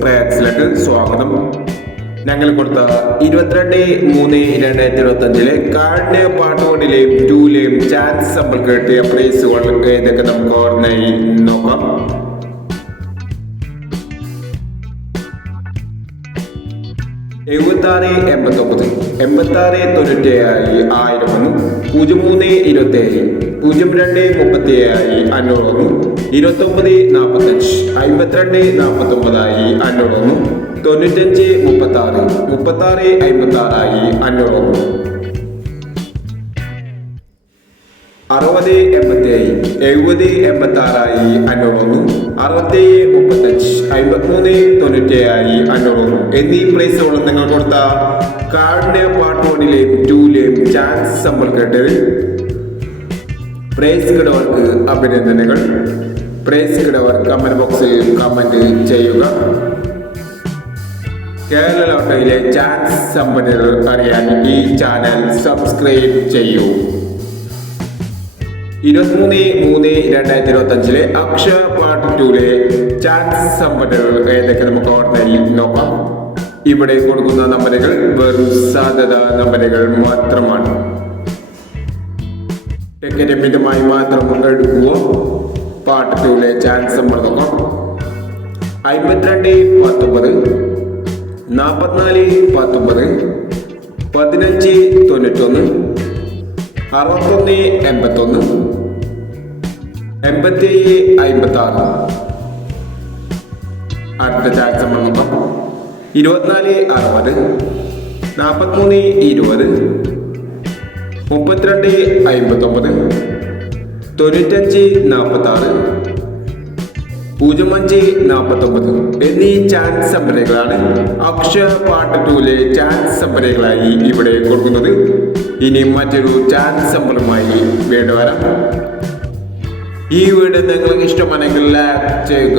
ട്രാക്സിലേക്ക് സ്വാഗതം. ഞങ്ങൾ കൊടുത്ത ഇരുപത്തിരണ്ട് മൂന്ന് രണ്ടായിരത്തി ഇരുപത്തി അഞ്ചിലെ കാടിന്റെ പാട്ടുകൊണ്ടിലെയും ടൂലെയും ചാൻസ് നമ്മൾ കിട്ടിയ പ്രൈസുകൾ ഏതൊക്കെ നമുക്ക് ഓർമ്മയിൽ നോക്കാം. എഴുപത്താറ് എൺപത്തൊമ്പത്. എൺപത്താറ് തൊണ്ണൂറ്റേഴായി ആയിരം ഒന്ന് പൂജ്യം മൂന്ന് ഇരുപത്തേഴ്. പൂജ്യം രണ്ട് മുപ്പത്തി ഏഴായി അഞ്ഞൂറ് ഒന്ന് ഇരുപത്തൊമ്പത് നാൽപ്പത്തഞ്ച് അമ്പത്തിരണ്ട് നാൽപ്പത്തൊമ്പതായി അഞ്ഞൂറ് ഒന്ന് തൊണ്ണൂറ്റഞ്ച് മുപ്പത്താറ്. മുപ്പത്താറ് അമ്പത്താറായി അഞ്ഞൂറ് ഒന്ന് അറുപത് എൺപത്തേഴ്. എഴുപത് എൺപത്തി ആറായി അഞ്ഞൂറൊന്ന്. അറുപത്തേഴ് മുപ്പത്തഞ്ച് അമ്പത്തിമൂന്ന് തൊണ്ണൂറ്റേഴായി അഞ്ഞൂറ് എന്നീ പ്രൈസുകൾ നിങ്ങൾ കൊടുത്ത കാർഡിന്റെ പാട്ടോണിലെയും ടൂലെയും ചാൻസ് നമ്മൾ പ്രൈസ് കിടവർക്ക് അഭിനന്ദനങ്ങൾ. പ്രൈസ് കിടവർ കമന്റ് ബോക്സിൽ കമന്റ് ചെയ്യുക. കേരള ലോട്ടറിയിലെ ചാൻസ് സമ്പന്നർ അറിയാൻ ഈ ചാനൽ സബ്സ്ക്രൈബ് ചെയ്യൂ. ഇരുപത്തിമൂന്ന് മൂന്ന് രണ്ടായിരത്തി ഇരുപത്തി അഞ്ചിലെ അക്ഷയ പാർട്ട് ടൂലെ ചാൻസ് സമ്പന്നകൾ ഏതൊക്കെ നമുക്ക് ഓർമ്മയിൽ നോക്കാം? ഇവിടെ കൊടുക്കുന്ന നമ്പറുകൾ വെറും സാധ്യത നമ്പറുകൾ മാത്രമാണ്. ടിക്കറ്റ് മിതമായി മാത്രം എടുക്കുക പാർട്ട് ടൂലെ ചാൻസ് നമ്മൾ നോക്കാം. അമ്പത്തിരണ്ട് പത്തൊമ്പത് നാൽപ്പത്തിനാല് പത്തൊമ്പത് പതിനഞ്ച് തൊണ്ണൂറ്റൊന്ന് അറുപത്തൊന്ന് എൺപത്തൊന്ന്. എൺപത്തി അമ്പത്തി ആറ് അടുത്ത ചാൻസ് നമ്മൾ നോക്കാം. ഇരുപത്തിനാല് അറുപത്. നാൽപ്പത്തിമൂന്ന് ഇരുപത്. മുപ്പത്തിരണ്ട് അമ്പത്തൊമ്പത് തൊണ്ണൂറ്റഞ്ച് നാൽപ്പത്തി ആറ് പൂജ്യം അഞ്ച് നാൽപ്പത്തൊമ്പത് എന്നീ ചാൻസ് സംഭരണകളാണ് അക്ഷയ പാർട്ട് ടൂലെ ചാൻസ് സംഭരണകളായി ഇവിടെ കൊടുക്കുന്നത്. ഇനി മറ്റൊരു ചാൻസ് സംഭരണമായി വീണ്ടും വരാം. ഈ വീഡിയോ നിങ്ങൾക്ക് ഇഷ്ടമാണെങ്കിൽ ലൈക്ക് ചെയ്യുക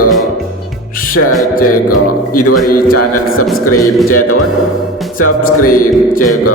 ഷെയർ ചെയ്യുക. ഇതുവരെ ഈ ചാനൽ സബ്സ്ക്രൈബ് ചെയ്തവർ സബ്സ്ക്രൈബ് ചെയ്യുക.